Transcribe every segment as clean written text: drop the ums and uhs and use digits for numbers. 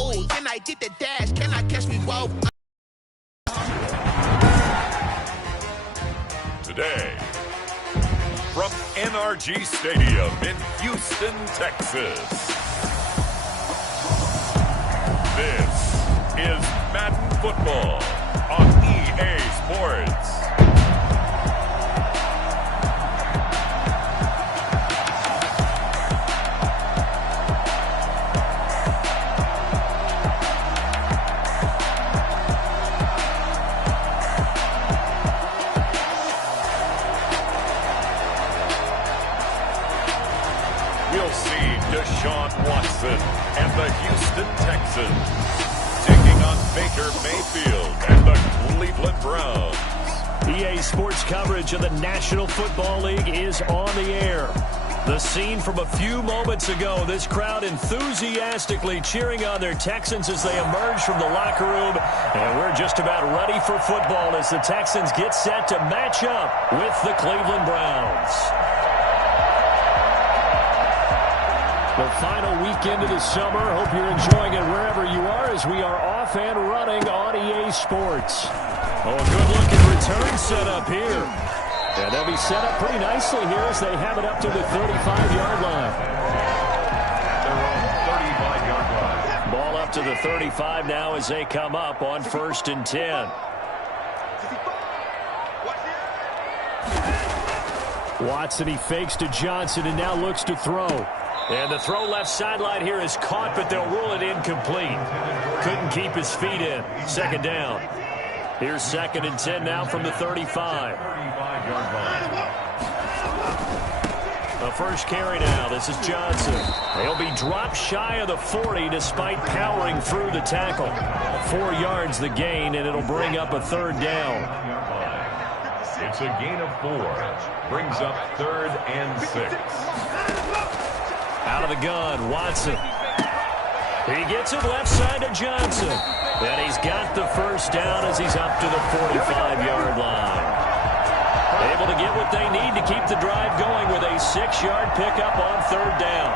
Ooh, then I did the dash. Can I catch me? Whoa. Today, from NRG Stadium in Houston, Texas, this is Madden Football on EA Sports. We'll see Deshaun Watson and the Houston Texans taking on Baker Mayfield and the Cleveland Browns. EA Sports coverage of the National Football League is on the air. The scene from a few moments ago, this crowd enthusiastically cheering on their Texans as they emerge from the locker room. And we're just about ready for football as the Texans get set to match up with the Cleveland Browns. The final weekend of the summer. Hope you're enjoying it wherever you are as we are off and running on EA Sports. Oh, a good-looking return setup here. And they'll be set up pretty nicely here as they have it up to the 35-yard line. They're on 35-yard line. Ball up to the 35 now as they come up on 1st and 10. Watson, he fakes to Johnson and now looks to throw. And the throw left sideline here is caught, but they'll rule it incomplete. Couldn't keep his feet in. 2nd down. Here's 2nd and 10 now from the 35. The first carry now. This is Johnson. He'll be dropped shy of the 40 despite powering through the tackle. 4 yards the gain, and it'll bring up a 3rd down. It's a gain of 4. Brings up 3rd and 6. Out of the gun, Watson. He gets it left side to Johnson. And he's got the 1st down as he's up to the 45-yard line. Able to get what they need to keep the drive going with a 6-yard pickup on 3rd down.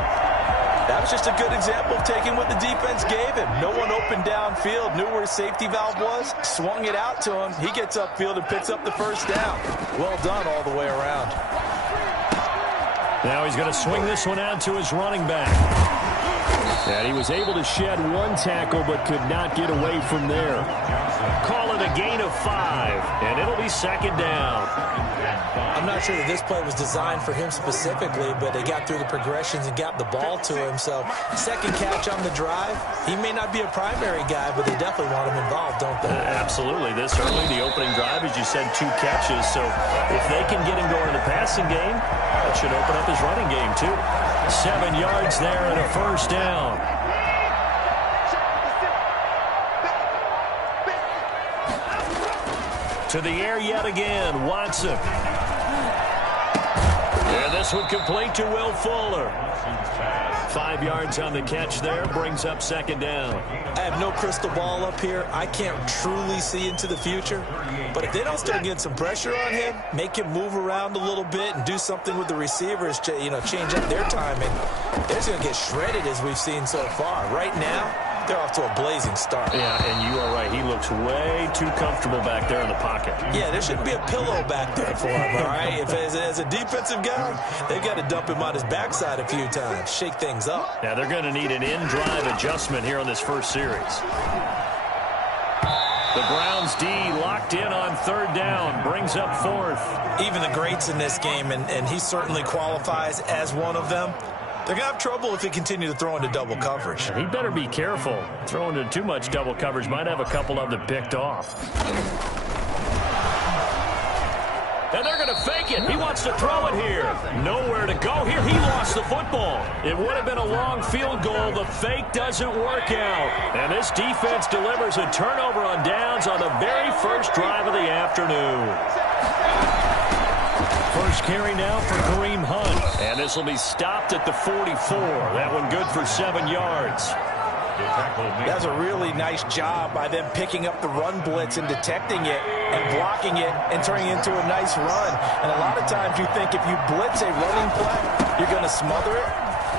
That was just a good example of taking what the defense gave him. No one open downfield, knew where his safety valve was, swung it out to him. He gets upfield and picks up the 1st down. Well done all the way around. Now he's going to swing this one out to his running back. And he was able to shed 1 tackle but could not get away from there. Call it a gain of 5, and it'll be 2nd down. I'm not sure that this play was designed for him specifically, but they got through the progressions and got the ball to him. So 2nd catch on the drive. He may not be a primary guy, but they definitely want him involved, don't they? Absolutely. This early, the opening drive, as you said, 2 catches. So if they can get him going in the passing game, that should open up his running game too. 7 yards there and a 1st down. To the air yet again, Watson. And this one complete to Will Fuller. 5 yards on the catch there, brings up 2nd down. I have no crystal ball up here. I can't truly see into the future. But if they don't start getting some pressure on him, make him move around a little bit and do something with the receivers, change up their timing, they're going to get shredded as we've seen so far. Right now, they're off to a blazing start. Yeah, and you are right. He looks way too comfortable back there in the pocket. Yeah, there shouldn't be a pillow back there for him, all right? If as a defensive guy, they've got to dump him on his backside a few times, shake things up. Now, they're going to need an in-drive adjustment here on this first series. The Browns D locked in on 3rd down, brings up 4th. Even the greats in this game, and he certainly qualifies as one of them, they're going to have trouble if they continue to throw into double coverage. He better be careful. Throwing into too much double coverage might have a couple of them picked off. And they're going to fake it. He wants to throw it here. Nowhere to go here. He lost the football. It would have been a long field goal. The fake doesn't work out. And this defense delivers a turnover on downs on the very first drive of the afternoon. First carry now for Kareem Hunt. And this will be stopped at the 44. That one good for 7 yards. That's a really nice job by them picking up the run blitz and detecting it and blocking it and turning it into a nice run. And a lot of times you think if you blitz a running play, you're going to smother it.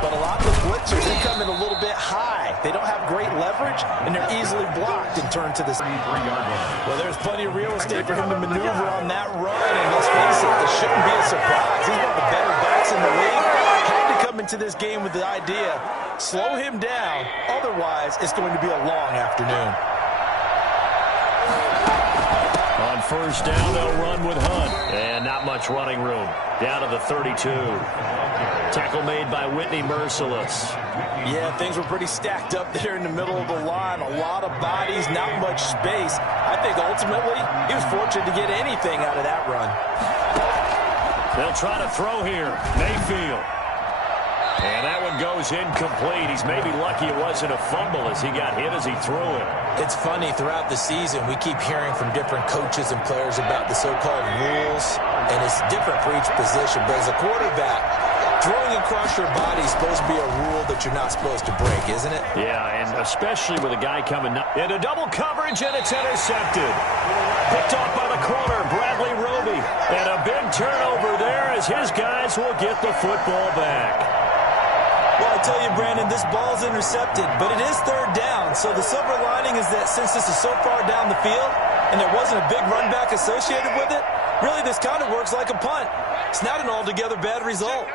But a lot of the blitzers, they come in a little bit high. They don't have great leverage, and they're easily blocked and turned to the 3-yard line. Well, there's plenty of real estate for him to maneuver on that run, and let's face it, this shouldn't be a surprise. He's one of the better backs in the league. Had to come into this game with the idea, slow him down, otherwise it's going to be a long afternoon. On first down, they'll run with Hunt. And not much running room. Down to the 32. Tackle made by Whitney Merciless. Yeah, things were pretty stacked up there in the middle of the line. A lot of bodies, not much space. I think ultimately he was fortunate to get anything out of that run. They'll try to throw here. Mayfield. And that one goes incomplete. He's maybe lucky it wasn't a fumble as he got hit as he threw it. It's funny, throughout the season, we keep hearing from different coaches and players about the so-called rules, and it's different for each position. But as a quarterback, throwing across your body is supposed to be a rule that you're not supposed to break, isn't it? Yeah, and especially with a guy coming up into double coverage, and it's intercepted. Picked off by the corner, Bradley Roby. And a big turnover there as his guys will get the football back. Well, I tell you, Brandon, this ball's intercepted, but it is third down. So the silver lining is that since this is so far down the field and there wasn't a big run back associated with it, really this kind of works like a punt. It's not an altogether bad result.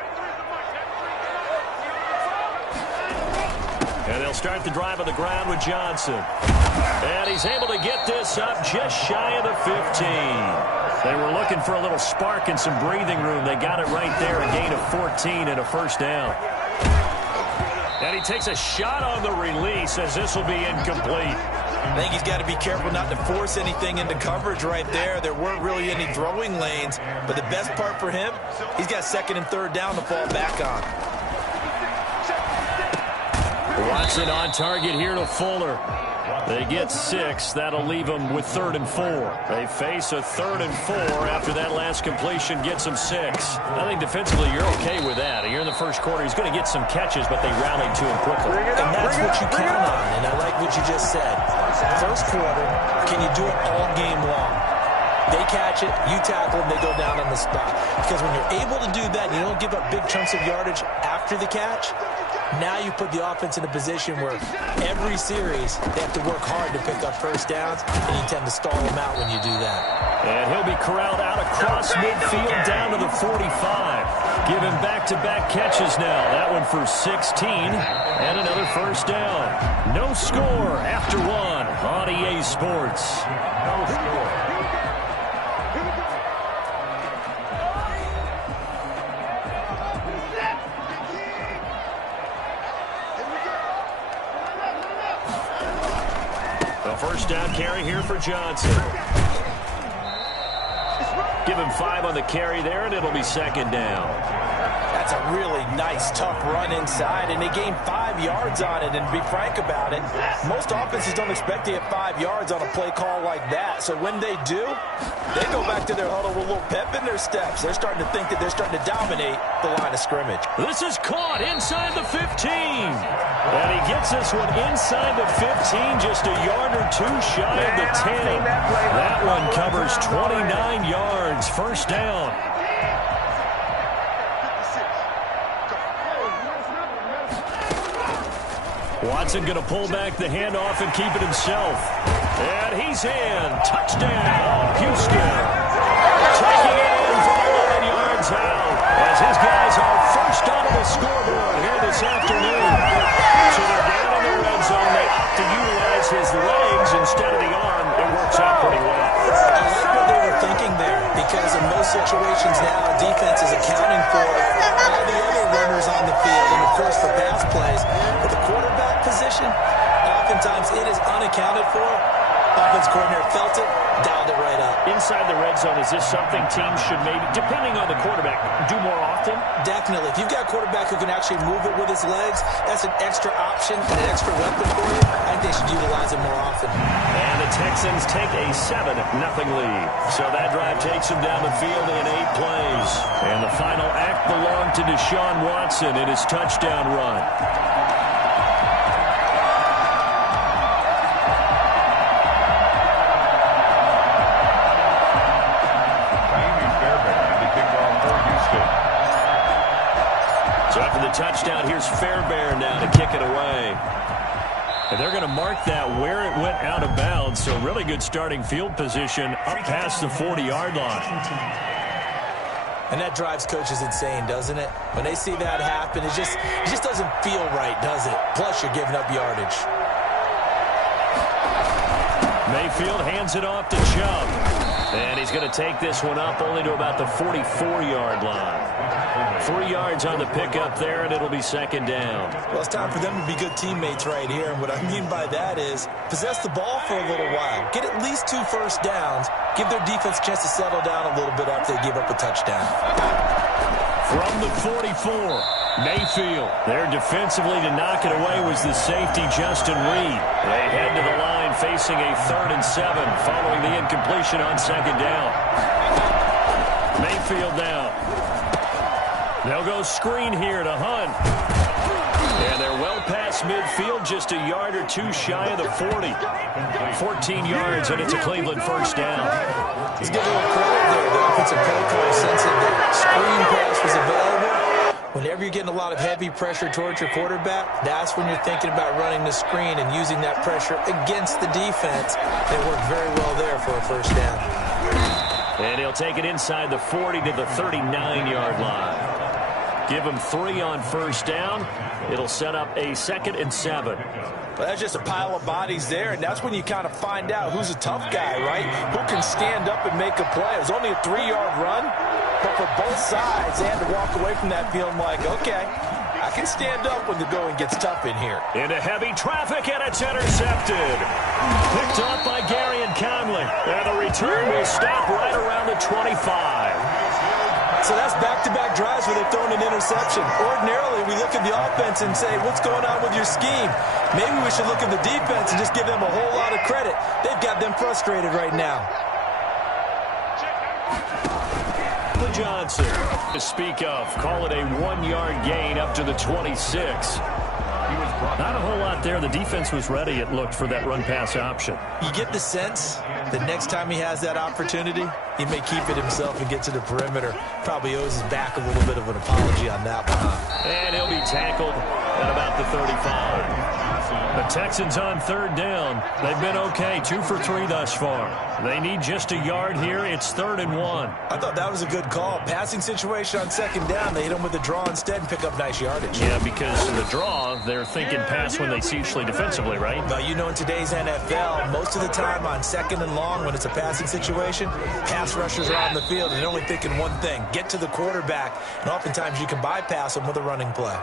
And they'll start the drive on the ground with Johnson. And he's able to get this up just shy of the 15. They were looking for a little spark and some breathing room. They got it right there, a gain of 14 and a first down. And he takes a shot on the release as this will be incomplete. I think he's got to be careful not to force anything into coverage right there. There weren't really any throwing lanes, but the best part for him, he's got second and third down to fall back on. Watson on target here to Fuller. They get 6. That'll leave them with 3rd and 4. They face a 3rd and 4 after that last completion gets them 6. I think defensively you're okay with that. Here in the first quarter, he's going to get some catches, but they rallied to him quickly. And that's what you count on, and I like what you just said. First quarter, can you do it all game long? They catch it, you tackle them, they go down on the spot. Because when you're able to do that, you don't give up big chunks of yardage after the catch, now you put the offense in a position where every series they have to work hard to pick up first downs, and you tend to stall them out when you do that. And he'll be corralled out across midfield down to the 45. Give him back-to-back catches now. That one for 16 and another first down. No score after one on EA Sports. No score. First down carry here for Johnson. Give him 5 on the carry there, and it'll be second down. That's a really nice, tough run inside, and they gained 5 yards on it. And to be frank about it, most offenses don't expect to get 5 yards on a play call like that. So when they do, they go back to their huddle with a little pep in their steps. They're starting to think that they're starting to dominate the line of scrimmage. This is caught inside the 15. And he gets this one inside the 15, just a yard or 2 shy of the 10. That one covers 29 yards. First down. Watson going to pull back the handoff and keep it himself. And he's in. Touchdown, Houston. Taking it in from 11 yards out as his guys are first onto the scoreboard here this afternoon. So they're down in the red zone. They opt to utilize his legs instead of the arm. It works out pretty well. I like what they were thinking there, because in most situations now, defense is accounting for all the other runners on the field and, of course, for pass plays. But the quarterback position, oftentimes it is unaccounted for. Offense coordinator felt it, dialed it right up. Inside the red zone, is this something teams should maybe, depending on the quarterback, do more often? Definitely. If you've got a quarterback who can actually move it with his legs, that's an extra option and an extra weapon for you. I think they should utilize it more often. And the Texans take a 7-0 lead. So that drive takes them down the field in 8 plays. And the final act belonged to Deshaun Watson in his touchdown run. the touchdown. Here's Fairbairn now to kick it away. And they're going to mark that where it went out of bounds. So really good starting field position up past the 40-yard line. And that drives coaches insane, doesn't it? When they see that happen, it just doesn't feel right, does it? Plus, you're giving up yardage. Mayfield hands it off to Chubb. And he's going to take this one up only to about the 44-yard line. 3 yards on the pickup there, and it'll be second down. Well, it's time for them to be good teammates right here. And what I mean by that is possess the ball for a little while. Get at least 2 first downs. Give their defense a chance to settle down a little bit after they give up a touchdown. From the 44, Mayfield. There defensively to knock it away was the safety, Justin Reed. They head to the line facing a 3rd and 7 following the incompletion on second down. Mayfield now. They'll go screen here to Hunt. And they're well past midfield, just a yard or 2 shy of the 40. 14 yards, and it's a Cleveland first down. Let's give a little credit there. The offensive play caller sensing that screen pass was available. Whenever you're getting a lot of heavy pressure towards your quarterback, that's when you're thinking about running the screen and using that pressure against the defense. They worked very well there for a first down. And he'll take it inside the 40 to the 39-yard line. Give him 3 on first down. It'll set up a 2nd and 7. Well, that's just a pile of bodies there, and that's when you kind of find out who's a tough guy, right? Who can stand up and make a play. It was only a 3-yard run, but for both sides, they had to walk away from that feeling like, okay, I can stand up when the going gets tough in here. Into heavy traffic, and it's intercepted. Picked off by Gary and Conley. And the return will stop right around the 25. So that's back-to-back drives where they've thrown an interception. Ordinarily, we look at the offense and say, what's going on with your scheme? Maybe we should look at the defense and just give them a whole lot of credit. They've got them frustrated right now. Johnson to speak of. Call it a 1-yard gain up to the 26. Not a whole lot there. The defense was ready, it looked, for that run-pass option. You get the sense that next time he has that opportunity, he may keep it himself and get to the perimeter. Probably owes his back a little bit of an apology on that one. And he'll be tackled at about the 35. The Texans on 3rd down. They've been okay, 2 for 3 thus far. They need just a yard here. It's 3rd and 1. I thought that was a good call. Passing situation on 2nd down. They hit him with a draw instead and pick up nice yardage. Yeah, because in the draw, they're thinking pass when they see usually defensively, right? Well, you know, in today's NFL, most of the time on 2nd and long, when it's a passing situation, pass rushers are on the field and they're only thinking one thing, get to the quarterback. And oftentimes you can bypass them with a running play.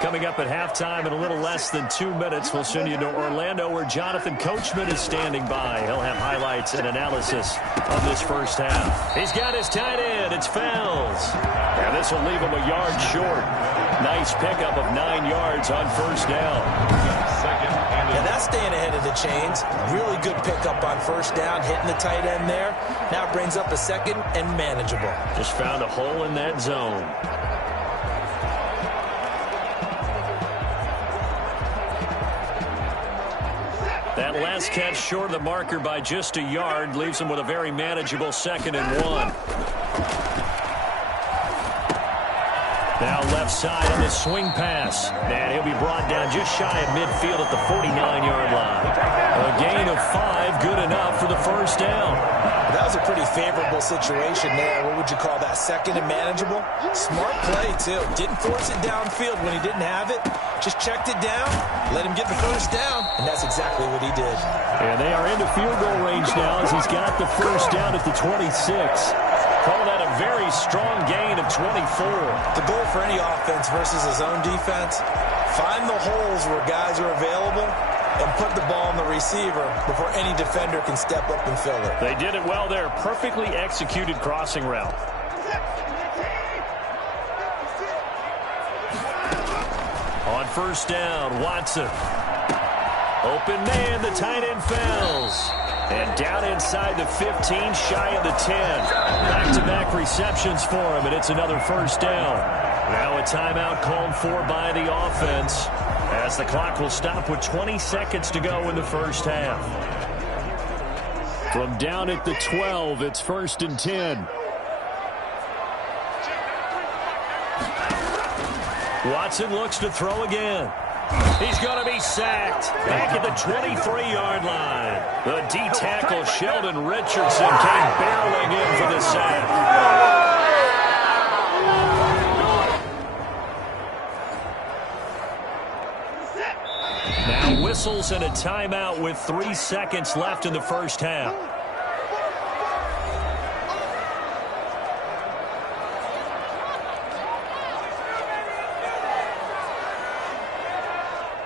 Coming up at halftime in a little less than 2 minutes, we'll send you to Orlando where Jonathan Coachman is standing by. He'll have highlights and analysis of this first half. He's got his tight end. It's Fells. And this will leave him a yard short. Nice pickup of 9 yards on first down. Yeah, that's staying ahead of the chains. Really good pickup on first down, hitting the tight end there. Now it brings up a 2nd and manageable. Just found a hole in that zone. That last catch short of the marker by just a yard leaves him with a very manageable 2nd and 1. Now left side on the swing pass. And he'll be brought down just shy of midfield at the 49-yard line. A gain of 5, good enough for the first down. That was a pretty favorable situation there. What would you call that? 2nd and manageable? Smart play, too. Didn't force it downfield when he didn't have it. Just checked it down, let him get the first down, and that's exactly what he did. And they are into field goal range now as he's got the first down at the 26. Call that a very strong gain of 24. The goal for any offense versus his own defense, find the holes where guys are available and put the ball on the receiver before any defender can step up and fill it. They did it well there. Perfectly executed crossing route. On first down, Watson. Open man, the tight end Fells. And down inside the 15, shy of the 10. Back-to-back receptions for him, and it's another first down. Now a timeout called for by the offense, as the clock will stop with 20 seconds to go in the first half. From down at the 12, it's 1st and 10. Watson looks to throw again. He's going to be sacked back at the 23-yard line. The D-tackle, Sheldon Richardson, came barreling in for the sack. Now whistles and a timeout with 3 seconds left in the first half.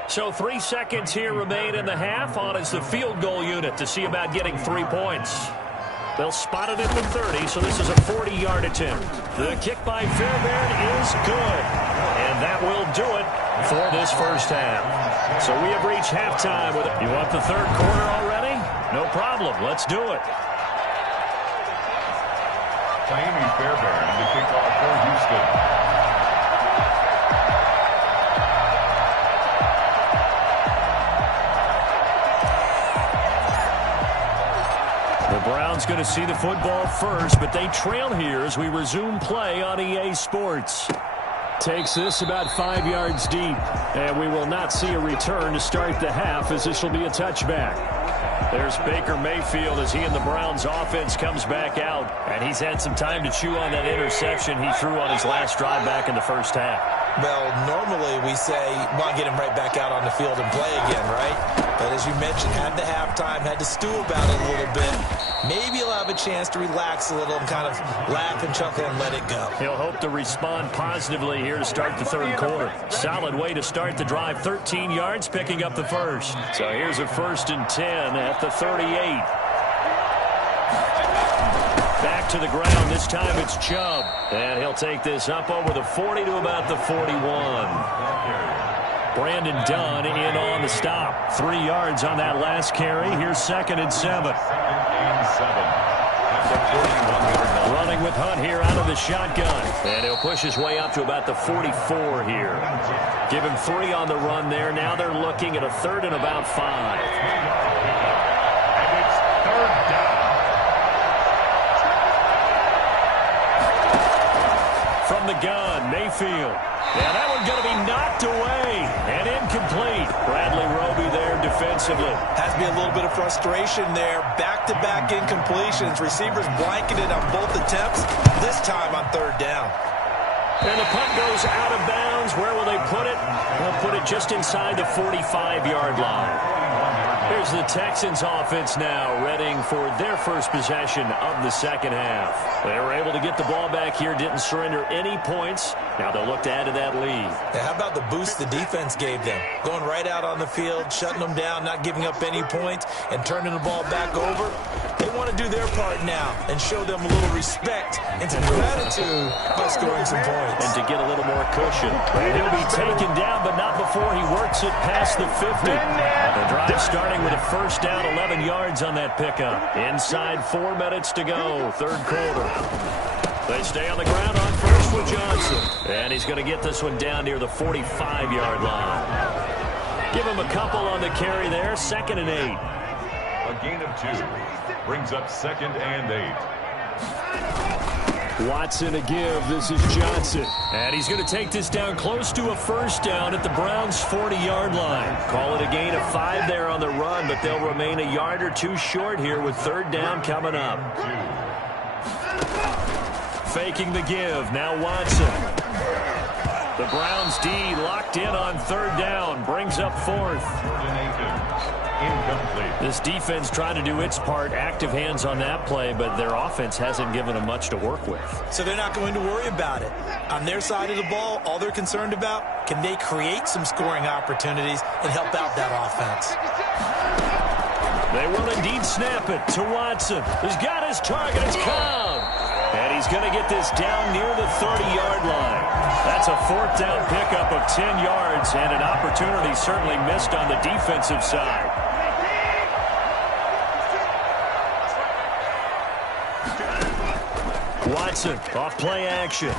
So 3 seconds here remain in the half. On is the field goal unit to see about getting 3 points. They'll spot it at the 30, so this is a 40-yard attempt. The kick by Fairbairn is good. And that will do it for this first half. So we have reached halftime with it. You want the third quarter already? No problem. Let's do it. Miami Fairbairn to kick off for Houston. The Browns going to see the football first, but they trail here as we resume play on EA Sports. Takes this about 5 yards deep, and we will not see a return to start the half as this will be a touchback. There's Baker Mayfield as he and the Browns offense comes back out, and he's had some time to chew on that interception he threw on his last drive back in the first half. Well, normally we say, well, get him right back out on the field and play again, right? But as you mentioned, had the halftime, had to stew about it a little bit. Maybe he'll have a chance to relax a little and kind of laugh and chuckle and let it go. He'll hope to respond positively here to start the third quarter. Solid way to start the drive. 13 yards, picking up the first. So here's a 1st and 10 at the 38. Back to the ground. This time it's Chubb. And he'll take this up over the 40 to about the 41. Brandon Dunn in on the stop. 3 yards on that last carry. Here's 2nd and 7. Running with Hunt here out of the shotgun. And he'll push his way up to about the 44 here. Give him 3 on the run there. Now they're looking at a 3rd and about 5. And it's 3rd down. From the gun, Mayfield. Yeah, that one's going to be knocked away and incomplete. Bradley Roby there defensively. Has to be a little bit of frustration there. Back-to-back incompletions. Receivers blanketed on both attempts, this time on 3rd down. And the punt goes out of bounds. Where will they put it? They'll put it just inside the 45-yard line. Here's the Texans offense now, readying for their first possession of the second half. They were able to get the ball back here, didn't surrender any points. Now they'll look to add to that lead. How about the boost the defense gave them? Going right out on the field, shutting them down, not giving up any points, and turning the ball back over. They want to do their part now and show them a little respect and some gratitude by scoring some points. And to get a little more cushion. And he'll be taken down, but not before he works it past the 50. The drive starting with a 1st down, 11 yards on that pickup. Inside 4 minutes to go, 3rd quarter. They stay on the ground on first with Johnson. And he's going to get this one down near the 45-yard line. Give him a couple on the carry there, 2nd and 8. A gain of 2 brings up 2nd and 8. Watson a give. This is Johnson. And he's going to take this down close to a 1st down at the Browns' 40-yard line. Call it a gain of 5 there on the run, but they'll remain a yard or 2 short here with 3rd down coming up. Faking the give. Now Watson. The Browns D locked in on 3rd down. Brings up 4th. Incomplete. This defense trying to do its part. Active hands on that play, but their offense hasn't given them much to work with. So they're not going to worry about it. On their side of the ball, all they're concerned about, can they create some scoring opportunities and help out that offense? They will indeed snap it to Watson. He's got his target. It's Cobb. And he's going to get this down near the 30-yard line. That's a 4th down pickup of 10 yards and an opportunity certainly missed on the defensive side. Watson off play action.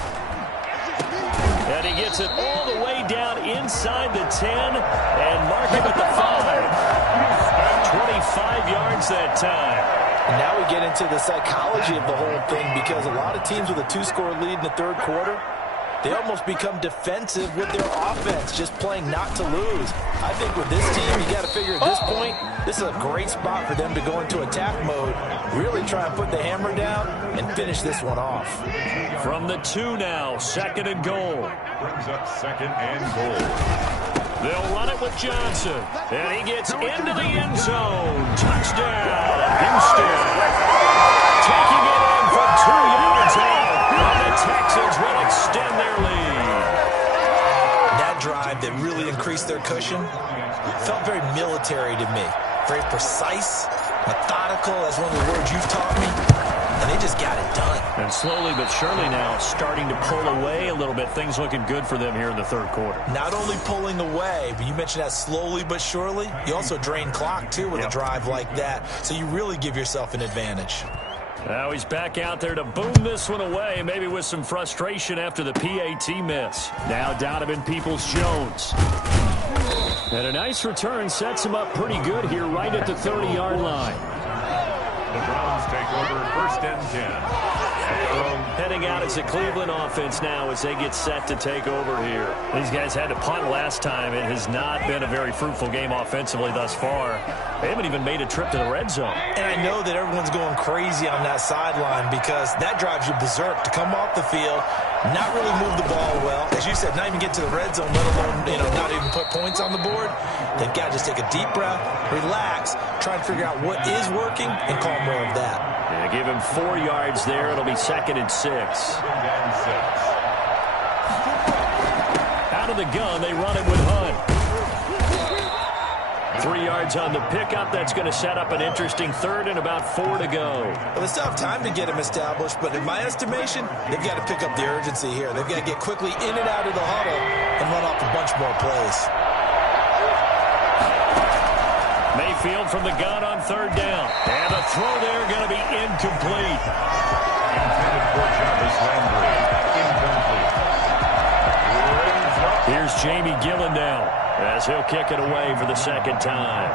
And he gets it all the way down inside the 10 and mark him at the 5. 25 yards that time. And now we get into the psychology of the whole thing, because a lot of teams with a 2-score lead in the 3rd quarter, They almost become defensive with their offense, just playing not to lose. I think with this team, you got to figure at this point, this is a great spot for them to go into attack mode, really try and put the hammer down and finish this one off. From the 2 now, 2nd and goal. Brings up 2nd and goal. They'll run it with Johnson, and he gets into the end zone. Touchdown, Houston. Taking it in from 2 yards out, and the Texans will extend their lead. That drive that really increased their cushion felt very military to me. Very precise, methodical, that's one of the words you've taught me. And they just got it done. And slowly but surely now starting to pull away a little bit. Things looking good for them here in the 3rd quarter. Not only pulling away, but you mentioned that slowly but surely. You also drain clock, too, with a drive like that. So you really give yourself an advantage. Now he's back out there to boom this one away, maybe with some frustration after the PAT miss. Now Donovan Peoples-Jones. And a nice return sets him up pretty good here right at the 30-yard line. The Browns take over 1st and 10. Heading out as a Cleveland offense now as they get set to take over here. These guys had to punt last time. It has not been a very fruitful game offensively thus far. They haven't even made a trip to the red zone. And I know that everyone's going crazy on that sideline because that drives you berserk to come off the field, not really move the ball well. As you said, not even get to the red zone, let alone, not even put points on the board. They've got to just take a deep breath, relax, try and figure out what is working, and call more of that. Yeah, give him 4 yards there. It'll be 2nd and 6. Out of the gun, they run it with Hunt. 3 yards on the pickup. That's going to set up an interesting 3rd and about 4 to go. Well, they still have time to get him established, but in my estimation, they've got to pick up the urgency here. They've got to get quickly in and out of the huddle and run off a bunch more plays. Mayfield from the gun on 3rd down. And the throw there going to be incomplete. Intended for Jarvis Landry. Incomplete. Here's Jamie Gillen now as he'll kick it away for the 2nd time.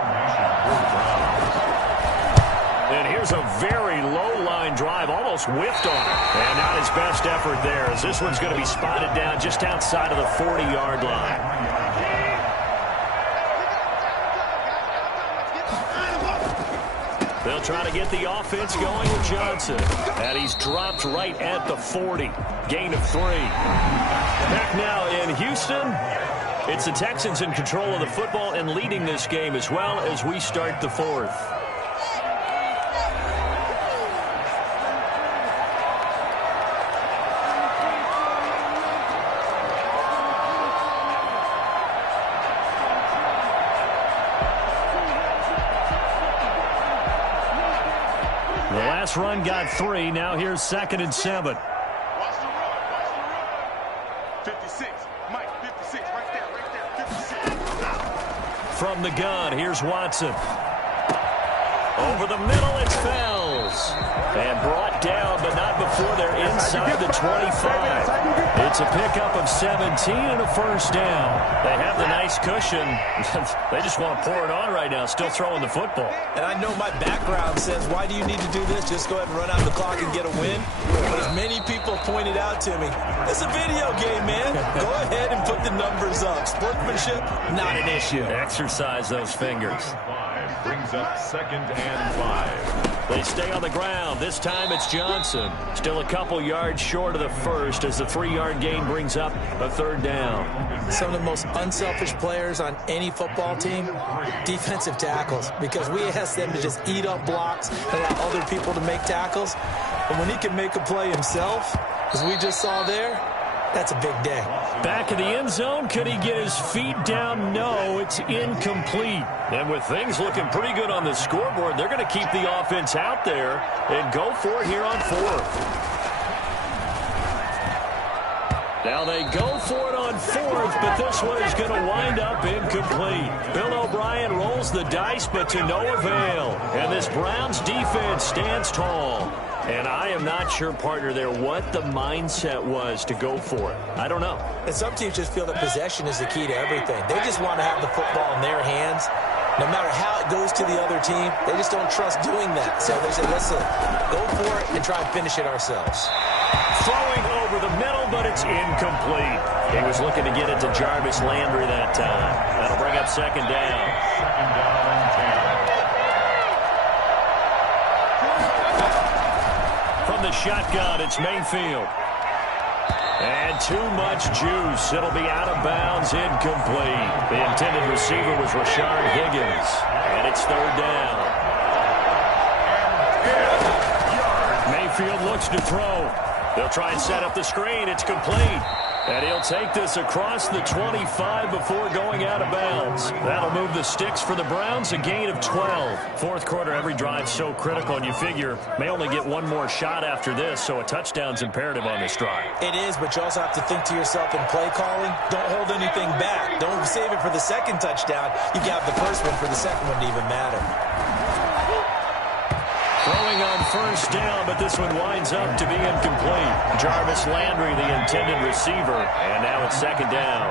And here's a very low-line drive, almost whiffed on it. And not his best effort there as this one's going to be spotted down just outside of the 40-yard line. They'll try to get the offense going with Johnson. And he's dropped right at the 40. Gain of 3. Back now in Houston. It's the Texans in control of the football and leading this game as well as we start the 4th. The last run got 3. Now here's 2nd and 7. Watch the run. 56. Mike, 56. Right there. 56. From the gun, here's Watson. Over the middle, it's Fells. And brought down, but not before they're inside the 25. It's a pickup of 17 and a 1st down. They have the nice cushion. They just want to pour it on right now, still throwing the football. And I know my background says, why do you need to do this? Just go ahead and run out the clock and get a win. But as many people pointed out to me, it's a video game, man. Go ahead and put the numbers up. Sportsmanship, not an issue. Exercise those fingers. Brings up 2nd and 5. They stay on the ground. This time it's Johnson. Still a couple yards short of the 1st as the 3-yard gain brings up a 3rd down. Some of the most unselfish players on any football team, defensive tackles, because we ask them to just eat up blocks and allow other people to make tackles. But when he can make a play himself, as we just saw there, that's a big day. Back in the end zone, could he get his feet down? No, it's incomplete. And with things looking pretty good on the scoreboard, they're going to keep the offense out there and go for it here on 4th. Now they go for it on 4th, but this one is going to wind up incomplete. Bill O'Brien rolls the dice, but to no avail. And this Browns defense stands tall. And I am not sure, partner, there what the mindset was to go for it. I don't know. And some teams just feel that possession is the key to everything. They just want to have the football in their hands. No matter how it goes to the other team, they just don't trust doing that. So they say, listen, go for it and try and finish it ourselves. Throwing over the middle, but it's incomplete. He was looking to get it to Jarvis Landry that time. That'll bring up second down. Second down and 10. From the shotgun, it's Mayfield. And too much juice. It'll be out of bounds, incomplete. The intended receiver was Rashard Higgins. And it's third down. Mayfield looks to throw. They'll try and set up the screen. It's complete. And he'll take this across the 25 before going out of bounds. That'll move the sticks for the Browns, a gain of 12. Fourth quarter, every drive's so critical, and you figure may only get one more shot after this, so a touchdown's imperative on this drive. It is, but you also have to think to yourself in play calling, don't hold anything back. Don't save it for the second touchdown. You got the first one for the second one to even matter. Throwing on first down, but this one winds up to be incomplete. Jarvis Landry, the intended receiver, and now it's second down.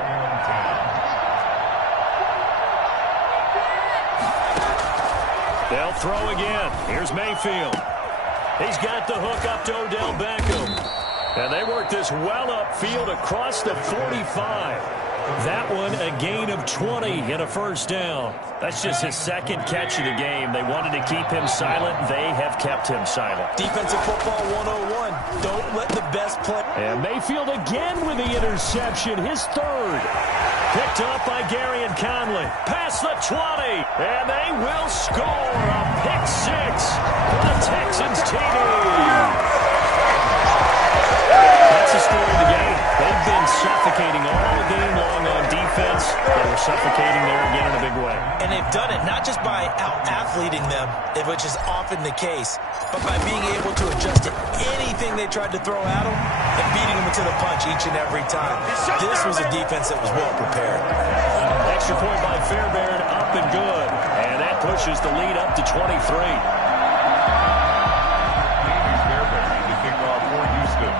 They'll throw again. Here's Mayfield. He's got the hook up to Odell Beckham. And they work this well upfield across the 45. That one, a gain of 20 and a first down. That's just his second catch of the game. They wanted to keep him silent. They have kept him silent. Defensive football 101. Don't let the best play. And Mayfield again with the interception, his third. Picked up by Gary and Conley. Past the 20. And they will score a pick six for the Texans team. That's the story of the game. They've been suffocating all game long on defense. They were suffocating there again in a big way. And they've done it not just by out-athleting them, which is often the case, but by being able to adjust to anything they tried to throw at them and beating them to the punch each and every time. This was a defense that was well prepared. Extra point by Fairbairn, up and good. And that pushes the lead up to 23. Fairbairn, the kickoff for Houston.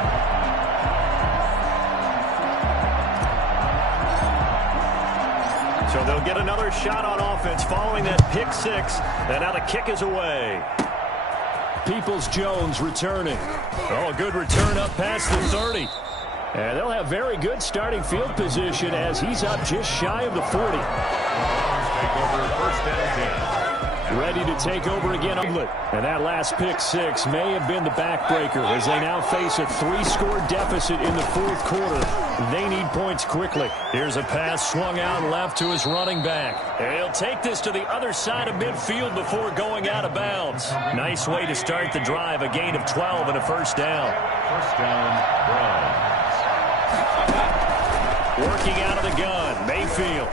So they'll get another shot on offense following that pick six. And now the kick is away. Peoples-Jones returning. Oh, a good return up past the 30. And they'll have very good starting field position as he's up just shy of the 40. Take over first and 10. Ready to take over again. And that last pick six may have been the backbreaker as they now face a 3-score deficit in the fourth quarter. They need points quickly. Here's a pass swung out left to his running back. And he'll take this to the other side of midfield before going out of bounds. Nice way to start the drive. A gain of 12 and a first down. First down, Browns. Working out of the gun, Mayfield.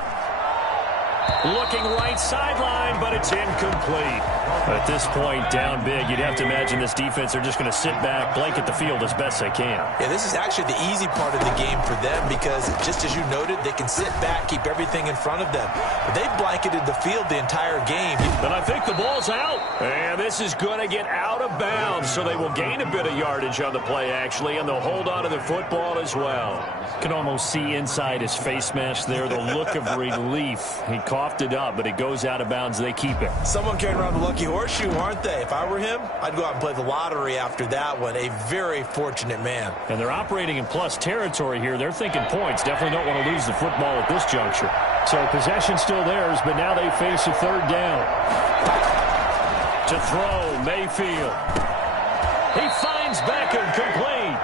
Looking right sideline, but it's incomplete. At this point, down big, you'd have to imagine this defense are just going to sit back, blanket the field as best they can. Yeah, this is actually the easy part of the game for them because, just as you noted, they can sit back, keep everything in front of them. But they've blanketed the field the entire game. But I think the ball's out. And this is going to get out of bounds, so they will gain a bit of yardage on the play, actually, and they'll hold on to the football as well. Can almost see inside his face mask there, the look of relief. He coughed it up, but it goes out of bounds. They keep it. Someone carrying around the lucky horseshoe, aren't they? If I were him, I'd go out and play the lottery after that one. A very fortunate man. And they're operating in plus territory here. They're thinking points. Definitely don't want to lose the football at this juncture. So possession still theirs, but now they face a third down. To throw, Mayfield. He finds Beckham complete.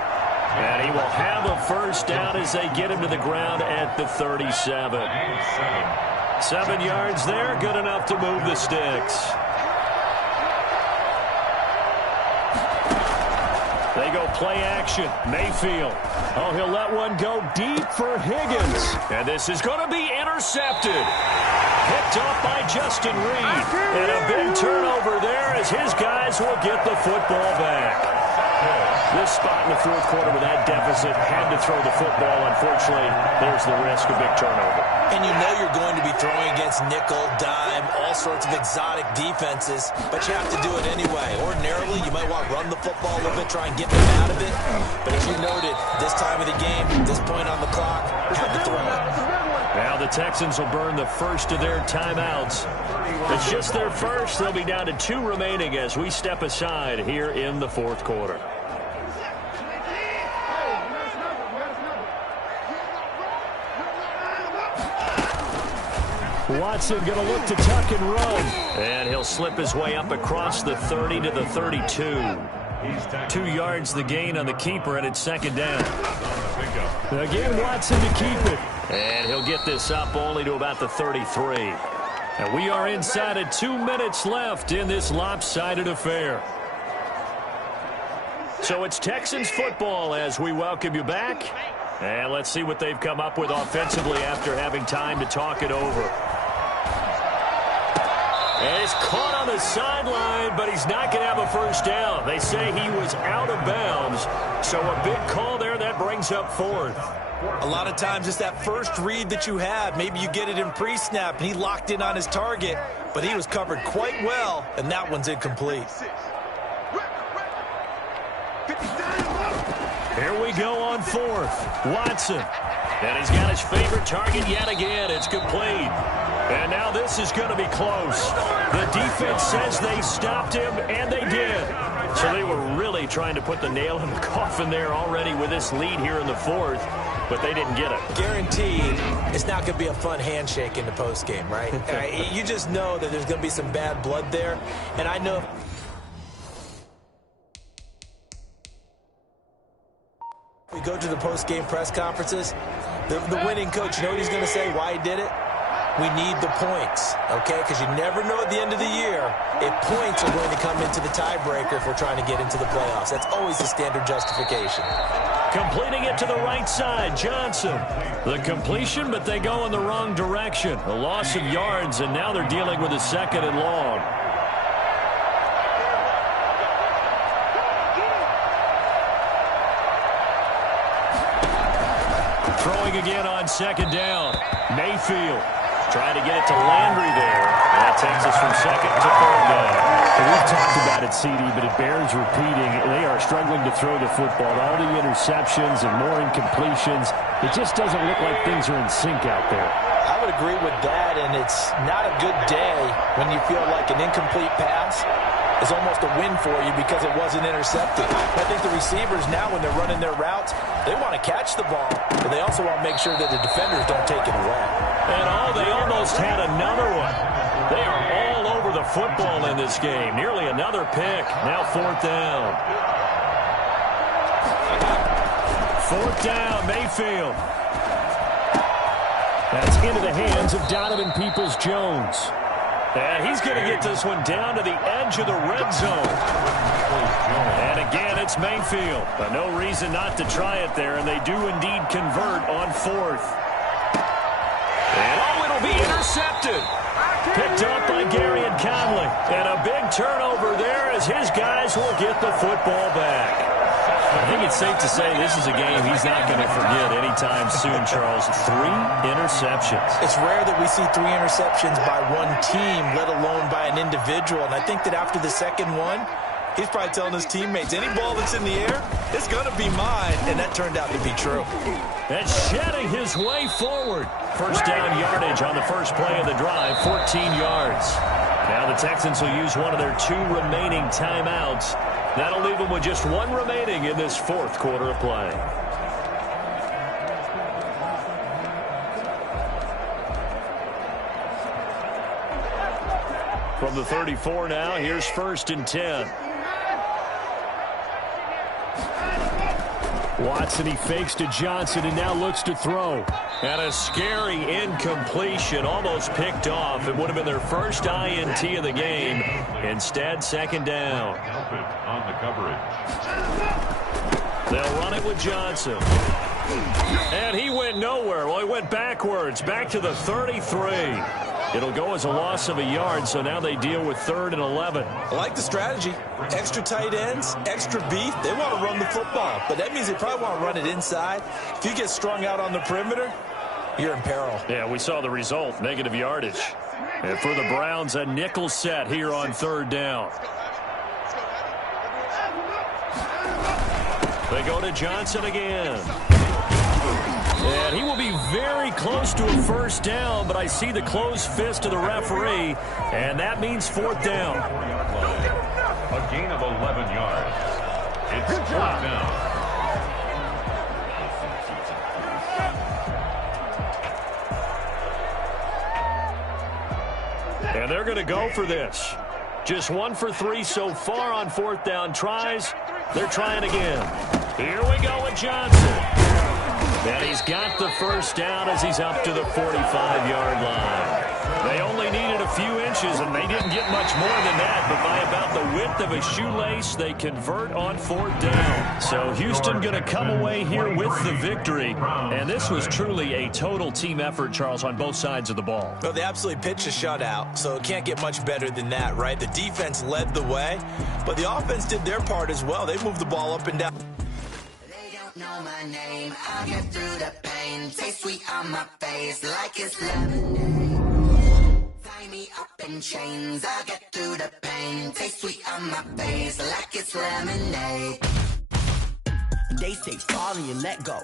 And he will have a first down as they get him to the ground at the 37. 7 yards there, good enough to move the sticks. They go play action. Mayfield. Oh, he'll let one go deep for Higgins. And this is going to be intercepted. Picked off by Justin Reed. And a big turnover there as his guys will get the football back. This spot in the fourth quarter with that deficit had to throw the football. Unfortunately, there's the risk of big turnover. And you know you're going to be throwing against nickel, dime, all sorts of exotic defenses, but you have to do it anyway. Ordinarily, you might want to run the football a little bit, try and get them out of it. But as you noted, this time of the game, this point on the clock, had to throw it. Now the Texans will burn the first of their timeouts. It's just their first. They'll be down to 2 remaining as we step aside here in the fourth quarter. Watson going to look to tuck and run. And he'll slip his way up across the 30 to the 32. 2 yards the gain on the keeper, and it's second down. Again, Watson to keep it. And he'll get this up only to about the 33. And we are inside of 2 minutes left in this lopsided affair. So it's Texans football as we welcome you back. And let's see what they've come up with offensively after having time to talk it over. And he's caught on the sideline, but he's not going to have a first down. They say he was out of bounds. So a big call there that brings up fourth. A lot of times it's that first read that you have. Maybe you get it in pre-snap, and he locked in on his target, but he was covered quite well, and that one's incomplete. Here we go on fourth. Watson. And he's got his favorite target yet again. It's complete. And now this is going to be close. The defense says they stopped him, and they did. So they were really trying to put the nail in the coffin there already with this lead here in the fourth, but they didn't get it. Guaranteed it's not going to be a fun handshake in the postgame, right? You just know that there's going to be some bad blood there. And I know we go to the post-game press conferences, the winning coach, you know what he's going to say, why he did it? We need the points, okay? Because you never know at the end of the year if points are going to come into the tiebreaker if we're trying to get into the playoffs. That's always the standard justification. Completing it to the right side, Johnson. The completion, but they go in the wrong direction. A loss of yards, and now they're dealing with a second and long. Throwing again on second down. Mayfield trying to get it to Landry there. And that takes us from second to third down. And we've talked about it, CD, but it bears repeating. They are struggling to throw the football. All the interceptions and more incompletions. It just doesn't look like things are in sync out there. I would agree with that, and it's not a good day when you feel like an incomplete pass is almost a win for you because it wasn't intercepted. I think the receivers now, when they're running their routes, they want to catch the ball, but they also want to make sure that the defenders don't take it away. And they almost had another one. They are all over the football in this game. Nearly another pick. Now fourth down. Fourth down, Mayfield. That's into the hands of Donovan Peoples-Jones. And he's going to get this one down to the edge of the red zone. And again, it's Mayfield. But no reason not to try it there, and they do indeed convert on fourth. And it'll be intercepted. Picked up by Gary and Conley. And a big turnover there as his guys will get the football back. I think it's safe to say this is a game he's not going to forget anytime soon, Charles. 3 interceptions. It's rare that we see 3 interceptions by one team, let alone by an individual. And I think that after the second one, he's probably telling his teammates, any ball that's in the air, it's going to be mine. And that turned out to be true. And shedding his way forward. First down yardage on the first play of the drive, 14 yards. Now the Texans will use one of their 2 remaining timeouts. That'll leave them with just 1 remaining in this fourth quarter of play. From the 34 now, here's first and 10. Watson, he fakes to Johnson and now looks to throw. And a scary incompletion, almost picked off. It would have been their first INT of the game. Instead, second down. On the coverage. They'll run it with Johnson. And he went nowhere. Well, he went backwards, back to the 33. It'll go as a loss of a yard, so now they deal with 3rd and 11. I like the strategy. Extra tight ends, extra beef. They want to run the football, but that means they probably want to run it inside. If you get strung out on the perimeter, you're in peril. Yeah, we saw the result, negative yardage. And for the Browns, a nickel set here on 3rd down. They go to Johnson again. And he will be very close to a first down, but I see the closed fist of the referee, and that means 4th down. A gain of 11 yards. It's 4th down. And they're going to go for this. Just 1 for 3 so far on 4th down tries. They're trying again. Here we go with Johnson. And he's got the first down as he's up to the 45-yard line. They only needed a few inches, and they didn't get much more than that. But by about the width of a shoelace, they convert on 4th down. So Houston going to come away here with the victory. And this was truly a total team effort, Charles, on both sides of the ball. Well, they absolutely pitched a shutout, so it can't get much better than that, right? The defense led the way, but the offense did their part as well. They moved the ball up and down. They don't know my name. I'll get through the pain. Taste sweet on my face like it's lemonade. Tie me up in chains. I'll get through the pain. Taste sweet on my face like it's lemonade. They say fall and you let go.